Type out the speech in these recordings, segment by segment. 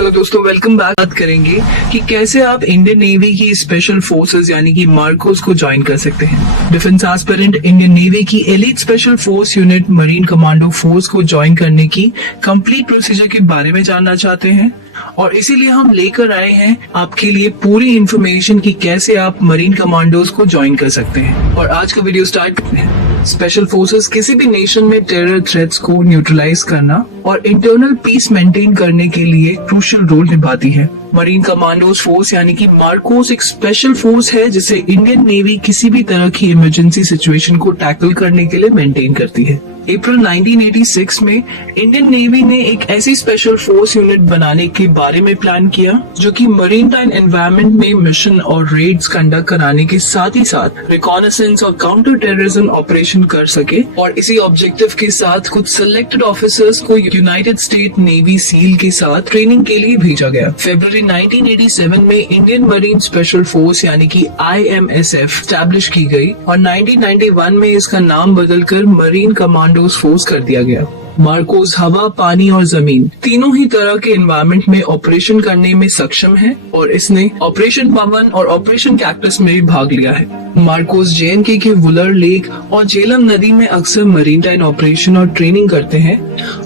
Hello दोस्तों, welcome back. बात करेंगे कि कैसे आप इंडियन नेवी की स्पेशल फोर्सेस यानी कि मार्कोस को ज्वाइन कर सकते हैं। डिफेंस एस्पिरेंट इंडियन नेवी की elite special force unit marine commando force को ज्वाइन करने की कंप्लीट प्रोसीजर के बारे में जानना चाहते हैं और इसीलिए हम लेकर आए हैं आपके लिए पूरी इंफॉर्मेशन कि कैसे आप मरीन कमांडोज को ज्वाइन कर सकते हैं। और आज का वीडियो स्टार्ट करते हैं। स्पेशल फोर्सेस किसी भी नेशन में टेरर थ्रेट्स को न्यूट्रलाइज करना और इंटरनल पीस मेंटेन करने के लिए क्रूशियल रोल निभाती है। मरीन कमांडोज फोर्स यानी कि मार्कोस एक स्पेशल फोर्स है जिसे इंडियन नेवी किसी भी तरह की इमरजेंसी सिचुएशन को टैकल करने के लिए मेंटेन करती है। अप्रैल 1986 में इंडियन नेवी ने एक ऐसी स्पेशल फोर्स यूनिट बनाने के बारे में प्लान किया जो कि मरीटाइम एनवायरनमेंट में मिशन और रेड्स कंडक्ट कराने के साथ ही साथ रिकॉनेसेंस और काउंटर टेररिज्म ऑपरेशन कर सके। और इसी ऑब्जेक्टिव के साथ कुछ सिलेक्टेड ऑफिसर्स को यूनाइटेड स्टेट नेवी सील के साथ ट्रेनिंग के लिए भेजा गया। फरवरी 1987 में इंडियन मरीन स्पेशल फोर्स यानी कि IMSF स्टैब्लिश की गई और 1991 में इसका नाम बदलकर मरीन कमांडोज फोर्स कर दिया गया। मार्कोस हवा, पानी और जमीन तीनों ही तरह के एनवायरनमेंट में ऑपरेशन करने में सक्षम है और इसने ऑपरेशन पवन और ऑपरेशन कैक्टस में भी भाग लिया है। मार्कोस JNK के वुलर लेक और झेलम नदी में अक्सर मरीटाइम ऑपरेशन और ट्रेनिंग करते हैं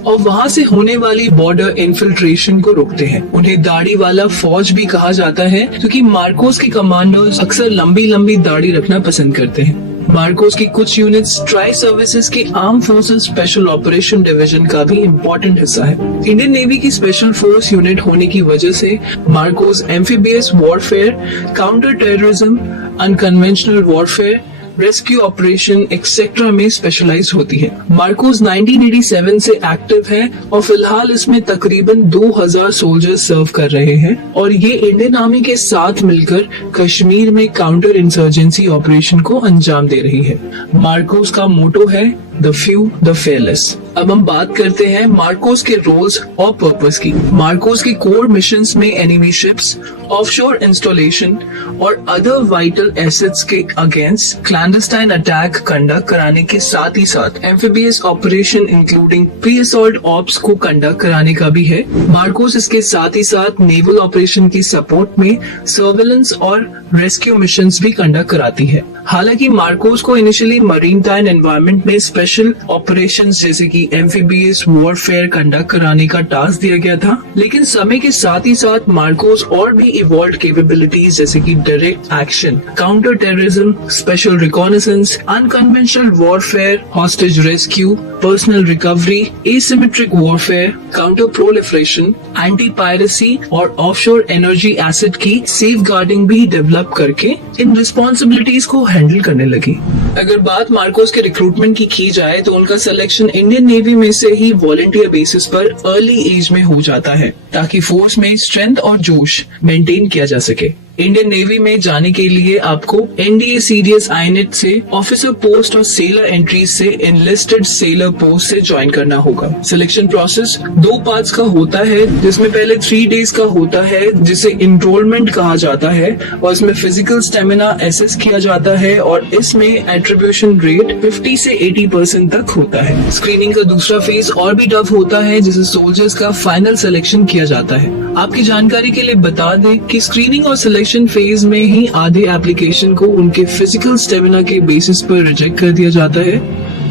और वहां से होने वाली बॉर्डर इन्फिल्ट्रेशन को रोकते हैं। उन्हें दाढ़ी वाला फौज भी कहा जाता है क्योंकि मार्कोस के कमांडोज अक्सर लंबी लंबी दाढ़ी रखना पसंद करते हैं। मार्कोस की कुछ यूनिट्स ट्राई सर्विसेज के arm forces special operation division का भी इम्पोर्टेंट हिस्सा है। इंडियन नेवी की स्पेशल फोर्स यूनिट होने की वजह से Marcos amphibious warfare, counter terrorism, unconventional warfare, rescue operation etcetera में स्पेशलाइज होती है। मार्कोस 1987 से एक्टिव है और फिलहाल इसमें तकरीबन 2000 सोल्जर्स सर्व कर रहे हैं और ये इंडियन आर्मी के साथ मिलकर कश्मीर में काउंटर इंसर्जेंसी ऑपरेशन को अंजाम दे रही है। मार्कोस का मोटो है द फ्यू द फेयरलेस। अब हम बात करते हैं मार्कोस के रोल्स और पर्पस की। मार्कोस के कोर मिशंस में एनिमी शिप्स, ऑफशोर इंस्टॉलेशन और अदर वाइटल एसेट्स के अगेंस्ट क्लैंडस्टाइन अटैक कंडक्ट कराने के साथ ही साथ amphibious operation including pre assault ops को कंडक्ट कराने का भी है। मार्कोस इसके साथ ही साथ नेवल ऑपरेशन की सपोर्ट में सर्वेलेंस और रेस्क्यू मिशंस भी कंडक्ट कराती है। हालांकि मार्कोस को इनिशियली मरीटाइम एनवायरनमेंट में स्पेशल ऑपरेशंस जैसे कि एम्फीबियस वॉरफेयर कंडक्ट कराने का टास्क दिया गया था, लेकिन समय के साथ ही साथ मार्कोस और भी इवॉल्व्ड कैपेबिलिटीज जैसे कि direct action, counter terrorism, special reconnaissance, unconventional warfare, hostage rescue, personal recovery, asymmetric warfare, counter proliferation, anti piracy और ऑफशोर एनर्जी एसेट की सेफगार्डिंग भी डेवलप करके इन रिस्पॉन्सिबिलिटीज को हैंडल करने लगी। अगर बात मार्कोस के रिक्रूटमेंट की जाए तो उनका सिलेक्शन इंडियन नेवी में से ही वॉलंटियर बेसिस पर अर्ली एज में हो जाता है ताकि फोर्स में स्ट्रेंथ और जोश मेंटेन किया जा सके। इंडियन नेवी में जाने के लिए आपको NDA सीडीएस INET से ऑफिसर पोस्ट और सेलर एंट्रीज से एनलिस्टेड सेलर पोस्ट से ज्वाइन करना होगा। सिलेक्शन प्रोसेस 2 पार्ट्स का होता है जिसमें पहले 3 डेज का होता है जिसे इनरोलमेंट कहा जाता है और इसमें फिजिकल स्टेमिना एसेस किया जाता है और इसमें एट्रीब्यूशन रेट 50 से 80% तक होता है। स्क्रीनिंग का दूसरा फेज और भी टफ होता है जिसे सोल्जर्स का फाइनल सिलेक्शन किया जाता है। आपकी जानकारी के लिए बता दें कि स्क्रीनिंग और सिलेक्शन फेज में ही आधे एप्लीकेशन को उनके फिजिकल स्टेमिना के बेसिस पर रिजेक्ट कर दिया जाता है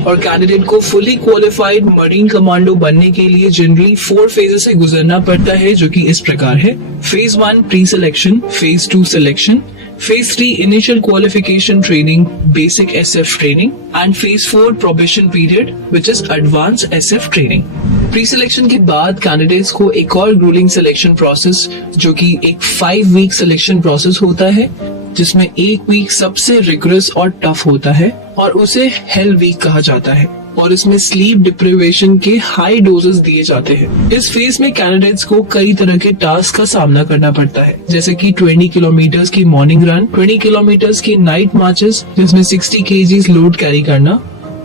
और कैंडिडेट को फुली क्वालिफाइड मरीन कमांडो बनने के लिए जनरली 4 फेजेस से गुजरना पड़ता है जो कि इस प्रकार है। Phase 1 pre selection, phase 2 selection, Phase 3 initial qualification training, basic SF training, and Phase 4 probation period, which is advanced SF training. Pre-selection के बाद कैंडिडेट्स को एक और grueling selection process जो कि एक 5 week selection process होता है जिसमें 1 week सबसे rigorous और tough होता है और उसे Hell Week कहा जाता है और इसमें स्लीप डिप्रिवेशन के हाई डोजेस दिए जाते हैं। इस फेज में कैंडिडेट्स को कई तरह के टास्क का सामना करना पड़ता है जैसे कि 20 किलोमीटर की मॉर्निंग रन, 20 किलोमीटर की नाइट मार्चेस जिसमें 60 kg लोड कैरी करना,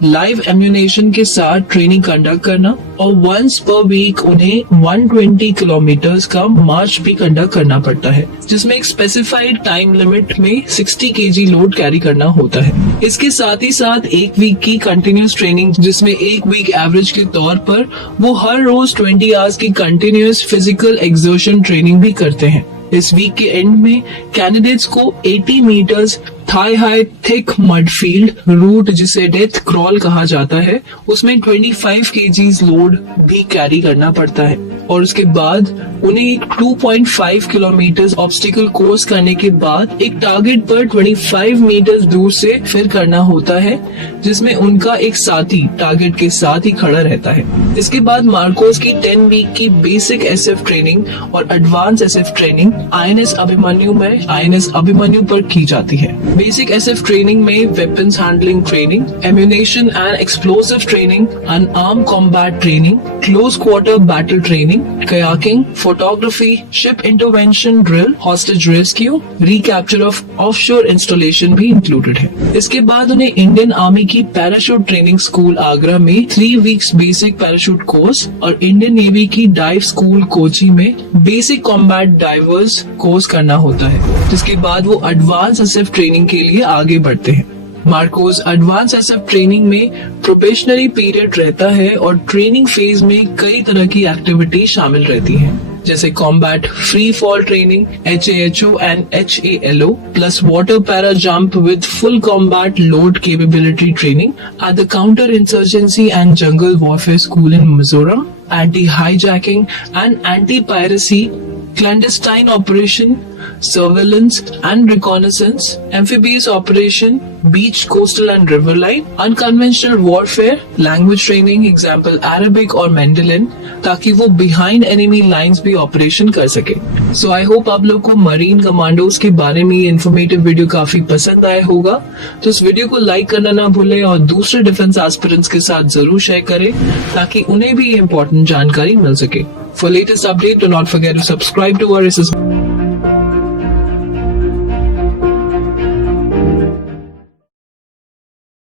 लाइव एम्यूनेशन के साथ ट्रेनिंग कंडक्ट करना और वंस पर वीक उन्हें 120 किलोमीटर्स का मार्च भी कंडक्ट करना पड़ता है, जिसमें एक स्पेसिफाइड टाइम लिमिट में 60 केजी लोड कैरी करना होता है। इसके साथ ही साथ एक वीक की कंटिन्यूस ट्रेनिंग, जिसमें एक वीक एवरेज के तौर पर वो हर रोज 20 आवर्स की कंटिन्यूस फिजिकल एक्सर्शन ट्रेनिंग भी करते हैं। इस वीक के एंड में कैंडिडेट्स को 80 meters thigh high thick mud field route, जिसे डेथ क्रॉल कहा जाता है, उसमें 25 केजीज लोड भी कैरी करना पड़ता है। और उसके बाद उन्हें एक 2.5 किलोमीटर ऑब्स्टिकल कोर्स करने के बाद एक टारगेट पर 25 मीटर दूर से फिर करना होता है, जिसमें उनका एक साथी टारगेट के साथ ही खड़ा रहता है। इसके बाद मार्कोस की 10 वीक की बेसिक एसएफ ट्रेनिंग और advance SF training INS Abhimanyu में आईएनएस अभिमन्यु पर की जाती है। बेसिक एसएफ ट्रेनिंग में weapons handling training, ammunition and explosive training, unarmoured combat training, close quarter battle training, kayaking, photography, ship intervention drill, hostage rescue, recapture of offshore installation भी included है। इसके बाद उन्हें इंडियन आर्मी की parachute training school Agra में 3 weeks basic parachute course और Indian navy की dive school Kochi में बेसिक कॉम्बैट डाइवर्स कोर्स करना होता है, जिसके बाद वो एडवांस एसएफ ट्रेनिंग के लिए आगे बढ़ते हैं। मार्कोस एडवांस एसएफ ट्रेनिंग में प्रोबेशनरी पीरियड रहता है और ट्रेनिंग फेज में कई तरह की एक्टिविटी शामिल रहती हैं, जैसे combat free fall training, HAHO and HALO plus water para jump with full combat load capability training at the counter insurgency and jungle warfare school in Mizoram, anti hijacking and anti piracy, clandestine operation, surveillance and reconnaissance, amphibious operation, beach, coastal and riverline, unconventional warfare, language training, example Arabic और Mandarin, ताकि वो behind enemy lines भी operation कर सके। So I hope आप लोग को marine commandos के बारे में ये इन्फॉर्मेटिव वीडियो काफी पसंद आया होगा, तो इस वीडियो को लाइक करना ना भूलें और दूसरे डिफेंस एस्पिरेंट्स के साथ जरूर शेयर करें ताकि उन्हें भी ये इम्पोर्टेंट जानकारी मिल सके। For latest update, do not forget to subscribe to our